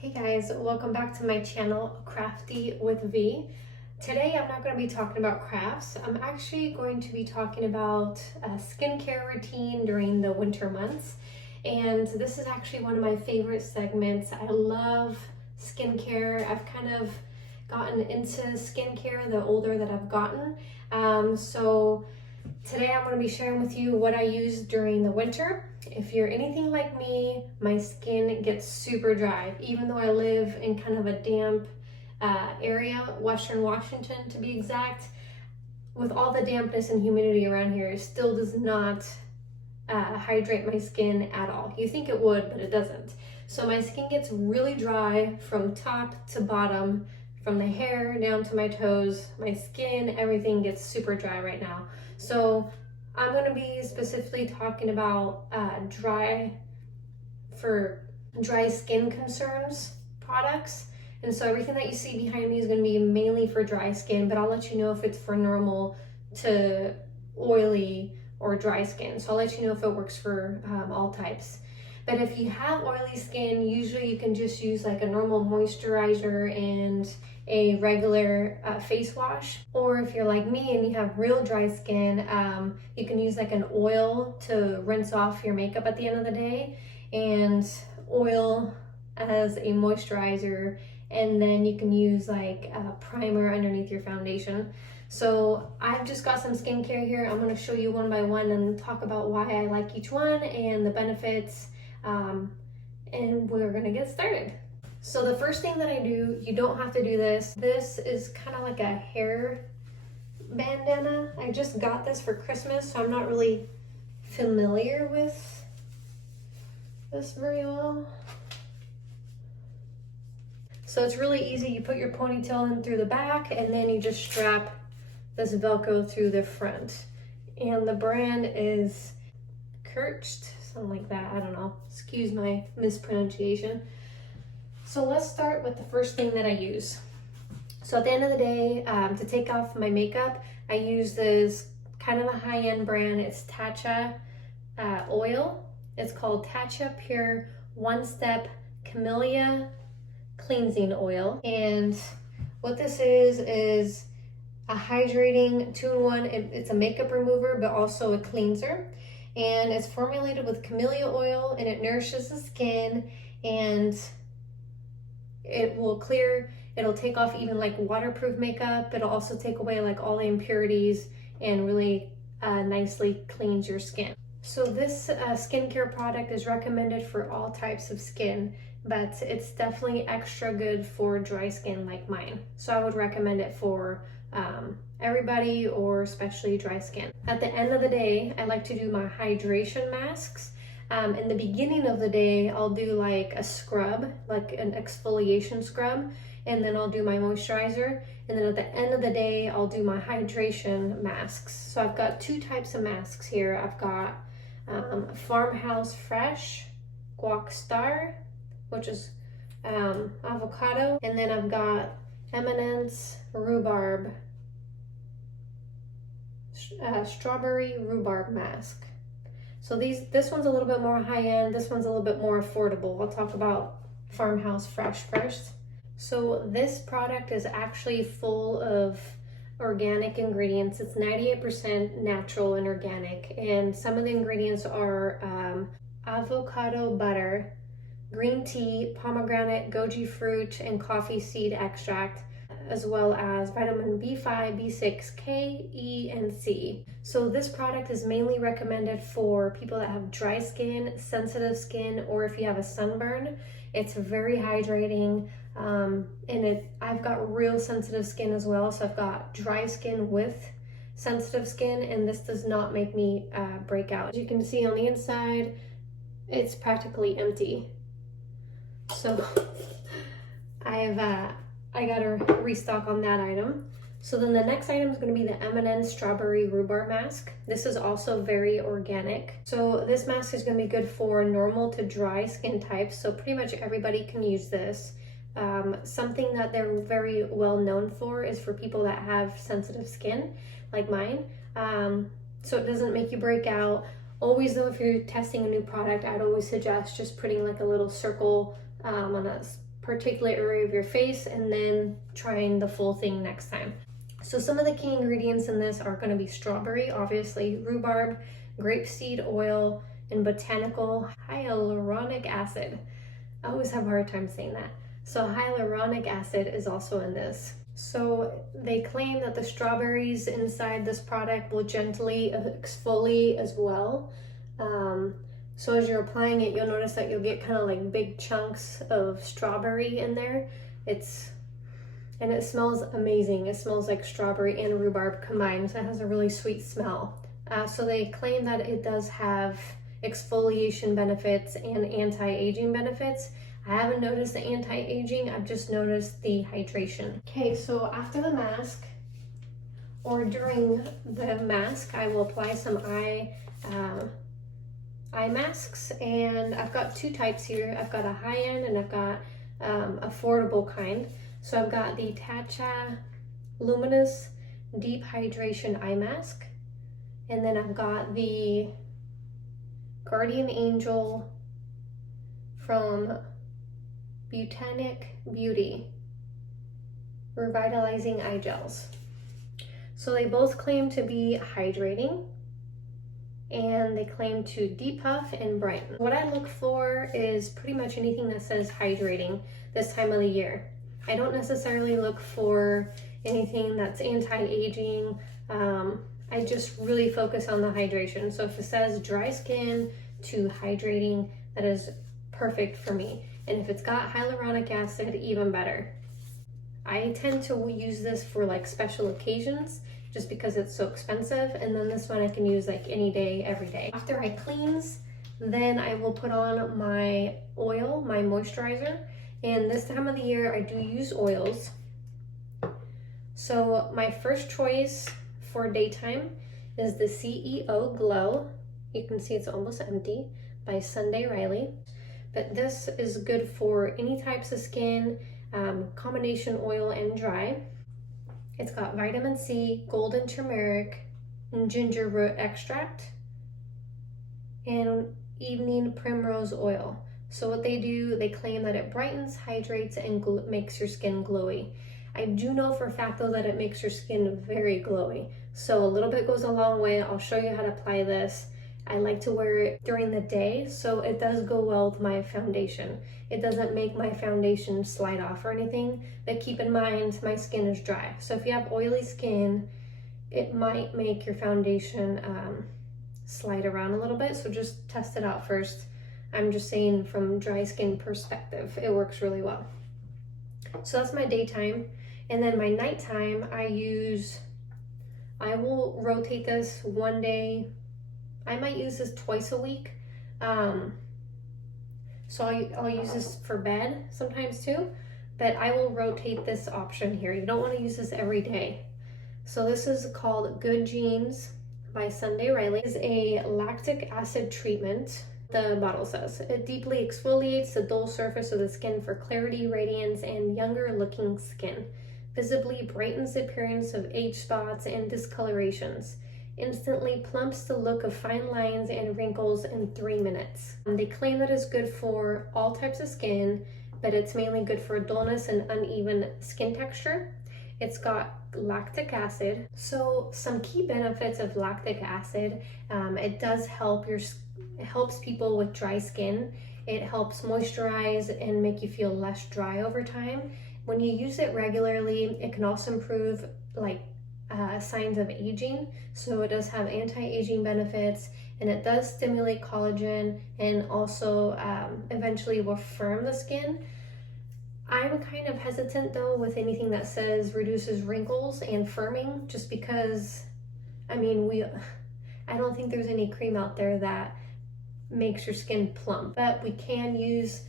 Hey guys, welcome back to my channel, Crafty with V. Today I'm not going to be talking about crafts. I'm actually going to be talking about a skincare routine during the winter months. And this is actually one of my favorite segments. I love skincare. I've kind of gotten into skincare the older that I've gotten. So today I'm going to be sharing with you what I use during the winter. If you're anything like me, my skin gets super dry. Even though I live in kind of a damp area, Western Washington to be exact, with all the dampness and humidity around here, it still does not hydrate my skin at all. You think it would, but it doesn't. So my skin gets really dry from top to bottom, from the hair down to my toes. My skin, everything gets super dry right now. So I'm going to be specifically talking about dry skin concerns products. And so everything that you see behind me is going to be mainly for dry skin, but I'll let you know if it's for normal to oily or dry skin. So I'll let you know if it works for all types. But if you have oily skin, usually you can just use like a normal moisturizer and a regular face wash. Or if you're like me and you have real dry skin, you can use like an oil to rinse off your makeup at the end of the day, and oil as a moisturizer, and then you can use like a primer underneath your foundation. So I've just got some skincare here. I'm going to show you one by one and talk about why I like each one and the benefits. And we're gonna get started. So the first thing that I do, you don't have to do this. This is kind of like a hair bandana. I just got this for Christmas, so I'm not really familiar with this very well. So it's really easy. You put your ponytail in through the back and then you just strap this Velcro through the front. And the brand is Kirched, something like that, I don't know, excuse my mispronunciation. So let's start with the first thing that I use. So at the end of the day, to take off my makeup, I use this kind of a high-end brand. It's Tatcha oil. It's called Tatcha Pure One Step Camellia Cleansing Oil. And what this is a hydrating 2-in-1. It's a makeup remover, but also a cleanser. And it's formulated with camellia oil, and it nourishes the skin, and it will clear, it'll take off even like waterproof makeup. It'll also take away like all the impurities and really nicely cleans your skin. So this skincare product is recommended for all types of skin, but it's definitely extra good for dry skin like mine. So I would recommend it for everybody, or especially dry skin. At the end of the day, I like to do my hydration masks. In the beginning of the day, I'll do like a scrub, like an exfoliation scrub, and then I'll do my moisturizer. And then at the end of the day, I'll do my hydration masks. So I've got two types of masks here. I've got Farmhouse Fresh Guac Star, which is avocado, and then I've got Eminence Rhubarb strawberry rhubarb mask. So this one's a little bit more high-end, this one's a little bit more affordable. I'll talk about Farmhouse Fresh first. So this product is actually full of organic ingredients. It's 98% natural and organic, and some of the ingredients are avocado butter, green tea, pomegranate, goji fruit, and coffee seed extract, as well as vitamin B5, B6, K, E, and C. So this product is mainly recommended for people that have dry skin, sensitive skin, or if you have a sunburn. It's very hydrating, and I've got real sensitive skin as well, so I've got dry skin with sensitive skin, and this does not make me break out. As you can see on the inside, it's practically empty. So I gotta restock on that item. So then the next item is going to be the Eminence Strawberry Rhubarb Mask. This is also very organic. So this mask is going to be good for normal to dry skin types. So pretty much everybody can use this. Something that they're very well known for is for people that have sensitive skin, like mine. So it doesn't make you break out. Always though, if you're testing a new product, I'd always suggest just putting like a little circle on a particular area of your face and then trying the full thing next time. So some of the key ingredients in this are going to be strawberry, obviously, rhubarb, grapeseed oil, and botanical hyaluronic acid. I always have a hard time saying that. So hyaluronic acid is also in this. So they claim that the strawberries inside this product will gently exfoliate as well. So as you're applying it, you'll notice that you'll get kind of like big chunks of strawberry in there. And it smells amazing. It smells like strawberry and rhubarb combined, so it has a really sweet smell. So they claim that it does have exfoliation benefits and anti-aging benefits. I haven't noticed the anti-aging, I've just noticed the hydration. Okay, so after the mask, or during the mask, I will apply some eye masks, and I've got two types here. I've got a high-end and I've got affordable kind. So I've got the Tatcha Luminous Deep Hydration Eye Mask, and then I've got the Guardian Angel from Botanic Beauty Revitalizing Eye Gels. So they both claim to be hydrating, and they claim to depuff and brighten. What I look for is pretty much anything that says hydrating this time of the year. I don't necessarily look for anything that's anti-aging. I just really focus on the hydration. So if it says dry skin to hydrating, that is perfect for me. And if it's got hyaluronic acid, even better. I tend to use this for like special occasions just because it's so expensive, and then this one I can use like any day, every day. After I cleanse, then I will put on my oil, my moisturizer, and this time of the year I do use oils. So my first choice for daytime is the C.E.O. Glow. You can see it's almost empty, by Sunday Riley. But this is good for any types of skin, combination oil and dry. It's got vitamin C, golden turmeric, and ginger root extract, and evening primrose oil. So what they do, they claim that it brightens, hydrates, and makes your skin glowy. I do know for a fact though that it makes your skin very glowy. So a little bit goes a long way. I'll show you how to apply this. I like to wear it during the day, so it does go well with my foundation. It doesn't make my foundation slide off or anything, but keep in mind my skin is dry. So if you have oily skin, it might make your foundation slide around a little bit, so just test it out first. I'm just saying from dry skin perspective, it works really well. So that's my daytime. And then my nighttime, I will rotate this one day. I might use this twice a week. So I'll use this for bed sometimes too, but I will rotate this option here. You don't want to use this every day. So this is called Good Genes by Sunday Riley. It's a lactic acid treatment. The bottle says, it deeply exfoliates the dull surface of the skin for clarity, radiance, and younger looking skin. Visibly brightens the appearance of age spots and discolorations. Instantly plumps the look of fine lines and wrinkles in 3 minutes. They claim that it's good for all types of skin, but it's mainly good for dullness and uneven skin texture. It's got lactic acid. So some key benefits of lactic acid, it does help it helps people with dry skin. It helps moisturize and make you feel less dry over time. When you use it regularly, it can also improve signs of aging. So it does have anti-aging benefits, and it does stimulate collagen and also eventually will firm the skin. I'm kind of hesitant though with anything that says reduces wrinkles and firming, just because I don't think there's any cream out there that makes your skin plump, but we can use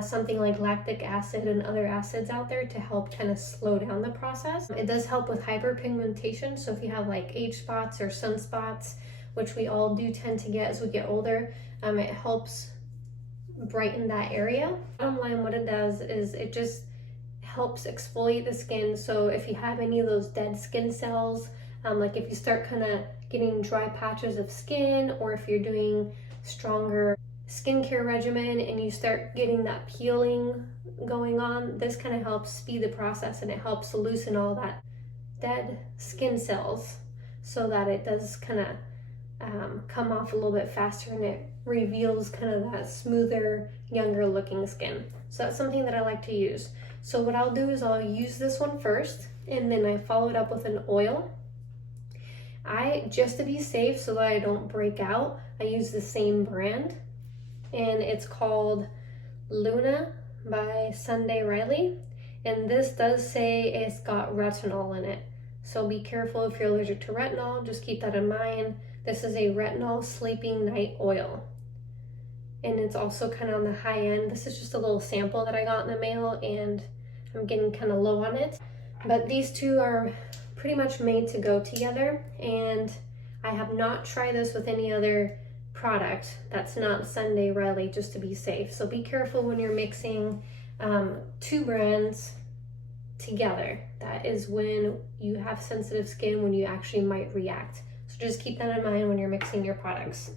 something like lactic acid and other acids out there to help kind of slow down the process. It does help with hyperpigmentation, so if you have like age spots or sunspots, which we all do tend to get as we get older, it helps brighten that area. Bottom line, what it does is it just helps exfoliate the skin. So if you have any of those dead skin cells, like if you start kind of getting dry patches of skin, or if you're doing stronger skincare regimen and you start getting that peeling going on, this kind of helps speed the process, and it helps loosen all that dead skin cells so that it does kind of come off a little bit faster, and it reveals kind of that smoother, younger looking skin. So that's something that I like to use. So what I'll do is I'll use this one first, and then I follow it up with an oil. Just to be safe so that I don't break out, I use the same brand, and it's called Luna by Sunday Riley. And this does say it's got retinol in it. So be careful if you're allergic to retinol, just keep that in mind. This is a retinol sleeping night oil. And it's also kind of on the high end. This is just a little sample that I got in the mail, and I'm getting kind of low on it. But these two are pretty much made to go together, and I have not tried this with any other product that's not Sunday Riley, just to be safe. So be careful when you're mixing two brands together. That is when you have sensitive skin, when you actually might react. So just keep that in mind when you're mixing your products.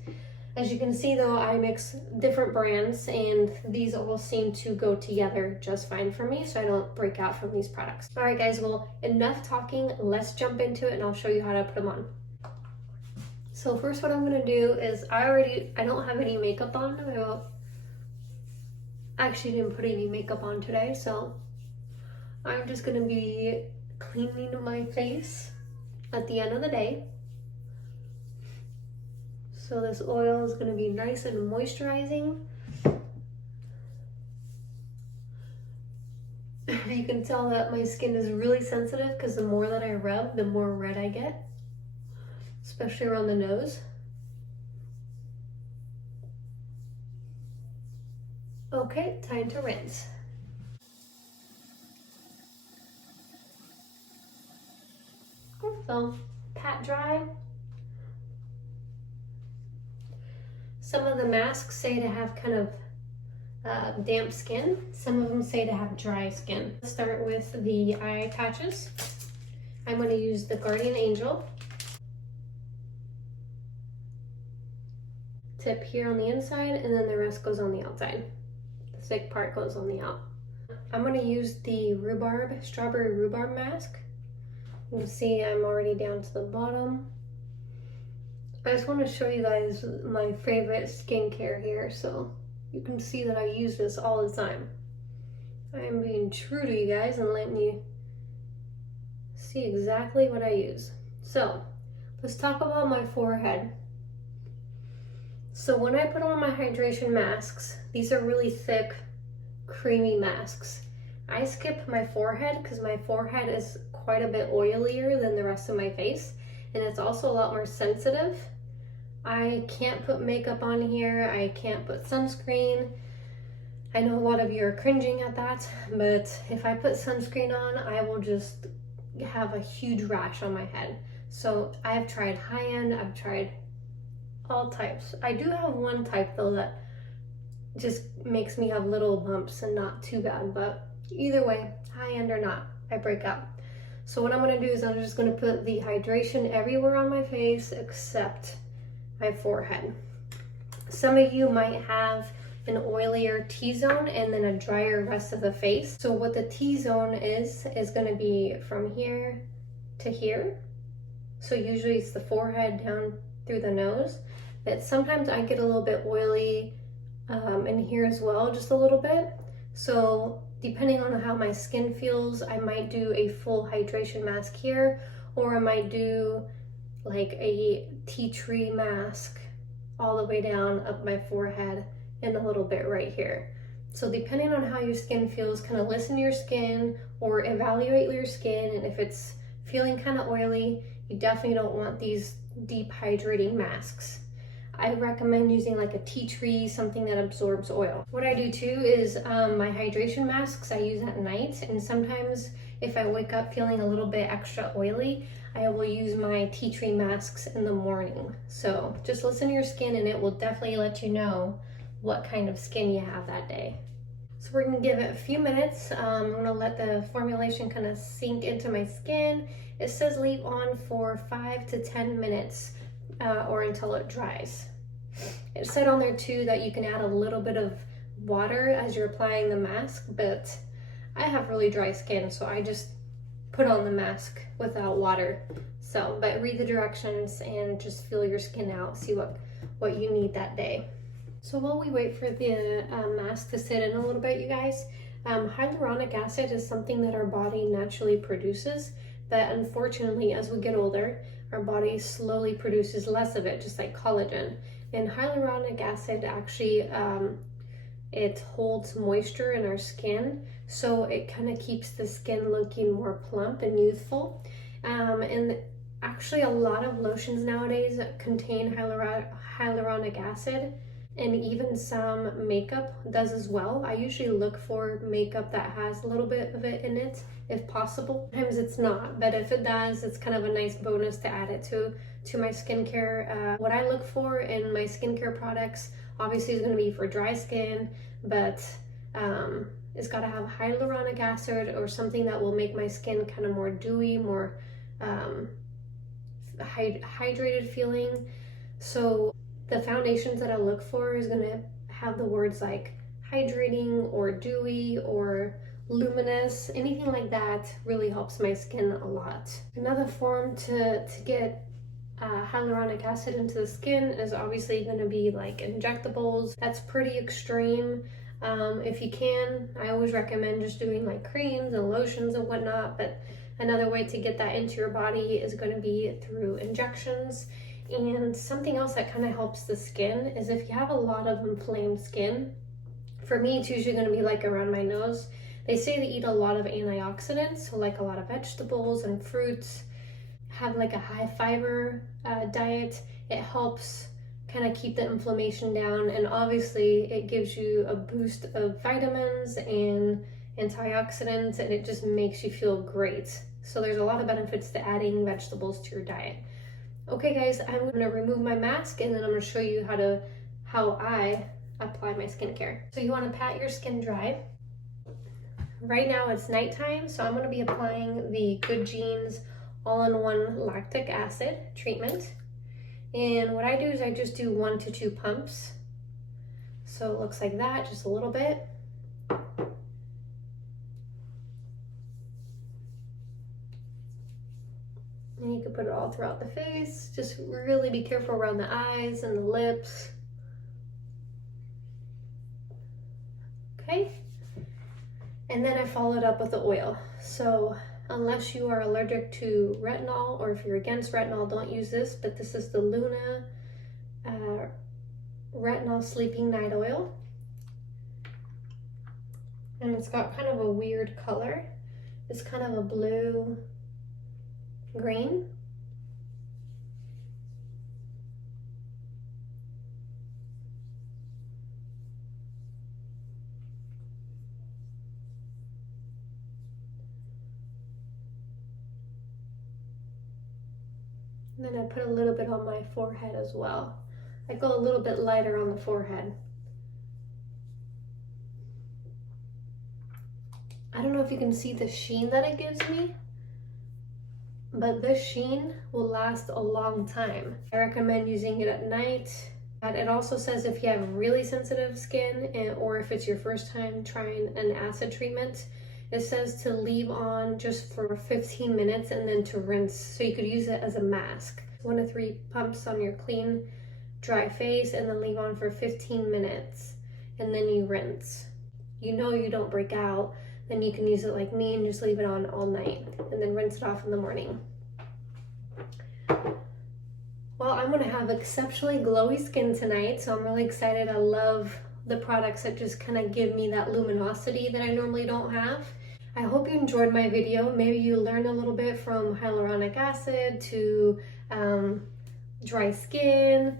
As you can see though, I mix different brands, and these all seem to go together just fine for me, so I don't break out from these products. All right guys, well, enough talking, let's jump into it and I'll show you how to put them on. So first what I'm gonna do is, I don't have any makeup on. I actually didn't put any makeup on today, so I'm just gonna be cleaning my face at the end of the day. So this oil is gonna be nice and moisturizing. You can tell that my skin is really sensitive because the more that I rub, the more red I get, especially around the nose. Okay, time to rinse. So, pat dry. Some of the masks say to have kind of damp skin. Some of them say to have dry skin. Let's start with the eye patches. I'm going to use the Guardian Angel. Tip here on the inside, and then the rest goes on the outside. The thick part goes on the out. I'm going to use the Rhubarb, Strawberry Rhubarb mask. You can see I'm already down to the bottom. I just want to show you guys my favorite skincare here, so you can see that I use this all the time. I am being true to you guys and letting you see exactly what I use. So let's talk about my forehead. So when I put on my hydration masks, these are really thick, creamy masks. I skip my forehead because my forehead is quite a bit oilier than the rest of my face, and it's also a lot more sensitive. I can't put makeup on here, I can't put sunscreen. I know a lot of you are cringing at that, but if I put sunscreen on, I will just have a huge rash on my head. So I've tried high-end, I've tried all types. I do have one type though that just makes me have little bumps and not too bad, but either way, high-end or not, I break out. So what I'm gonna do is I'm just gonna put the hydration everywhere on my face except my forehead. Some of you might have an oilier T-zone and then a drier rest of the face. So what the T-zone is gonna be from here to here. So usually it's the forehead down through the nose, but sometimes I get a little bit oily in here as well, just a little bit. So depending on how my skin feels, I might do a full hydration mask here, or I might do like a tea tree mask all the way down up my forehead and a little bit right here. So depending on how your skin feels, kind of listen to your skin or evaluate your skin, and if it's feeling kind of oily, you definitely don't want these deep hydrating masks. I recommend using like a tea tree, something that absorbs oil. What I do too is my hydration masks I use at night, and sometimes if I wake up feeling a little bit extra oily, I will use my tea tree masks in the morning. So just listen to your skin and it will definitely let you know what kind of skin you have that day. So we're gonna give it a few minutes. I'm gonna let the formulation kind of sink into my skin. It says leave on for 5 to 10 minutes or until it dries. It said on there too that you can add a little bit of water as you're applying the mask, but I have really dry skin, so I just put on the mask without water. So, but read the directions and just feel your skin out, see what you need that day. So while we wait for the mask to sit in a little bit, you guys, hyaluronic acid is something that our body naturally produces, but unfortunately as we get older, our body slowly produces less of it, just like collagen. And hyaluronic acid actually, it holds moisture in our skin, so it kind of keeps the skin looking more plump and youthful. And actually a lot of lotions nowadays contain hyaluronic acid, and even some makeup does as well. I usually look for makeup that has a little bit of it in it, if possible. Sometimes it's not, but if it does, it's kind of a nice bonus to add it to my skincare. What I look for in my skincare products, obviously is going to be for dry skin, but it's got to have hyaluronic acid or something that will make my skin kind of more dewy, more hydrated feeling. So the foundations that I look for is going to have the words like hydrating or dewy or luminous. Anything like that really helps my skin a lot. Another form to get hyaluronic acid into the skin is obviously going to be like injectables. That's pretty extreme. If you can, I always recommend just doing like creams and lotions and whatnot, but another way to get that into your body is going to be through injections. And something else that kind of helps the skin is if you have a lot of inflamed skin. For me, it's usually going to be like around my nose. They say to eat a lot of antioxidants, so like a lot of vegetables and fruits. Have like a high fiber diet. It helps kind of keep the inflammation down, and obviously it gives you a boost of vitamins and antioxidants, and it just makes you feel great. So there's a lot of benefits to adding vegetables to your diet. Okay guys, I'm going to remove my mask and then I'm going to show you how I apply my skincare. So you want to pat your skin dry. Right now it's nighttime, so I'm going to be applying the Good Genes all-in-one lactic acid treatment. And what I do is I just do 1 to 2 pumps. So it looks like that, just a little bit. And you can put it all throughout the face. Just really be careful around the eyes and the lips. Okay. And then I followed up with the oil. So unless you are allergic to retinol, or if you're against retinol, don't use this, but this is the Luna Retinol Sleeping Night Oil. And it's got kind of a weird color. It's kind of a blue green. And then I put a little bit on my forehead as well. I go a little bit lighter on the forehead. I don't know if you can see the sheen that it gives me, but this sheen will last a long time. I recommend using it at night. But it also says if you have really sensitive skin or if it's your first time trying an acid treatment, it says to leave on just for 15 minutes and then to rinse, so you could use it as a mask. 1 to 3 pumps on your clean, dry face and then leave on for 15 minutes and then you rinse. You know you don't break out, then you can use it like me and just leave it on all night and then rinse it off in the morning. Well, I'm gonna have exceptionally glowy skin tonight, so I'm really excited. I love the products that just kind of give me that luminosity that I normally don't have. I hope you enjoyed my video. Maybe you learned a little bit from hyaluronic acid to dry skin,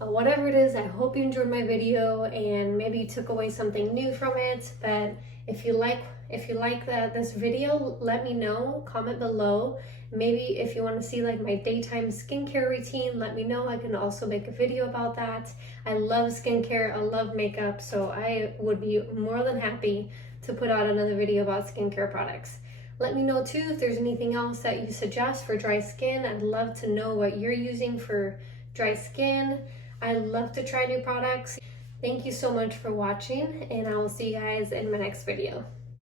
whatever it is. I hope you enjoyed my video and maybe you took away something new from it. But if you like this video, let me know, comment below. Maybe if you want to see like my daytime skincare routine, let me know. I can also make a video about that. I love skincare, I love makeup, so I would be more than happy to put out another video about skincare products. Let me know too if there's anything else that you suggest for dry skin. I'd love to know what you're using for dry skin. I love to try new products. Thank you so much for watching, and I will see you guys in my next video.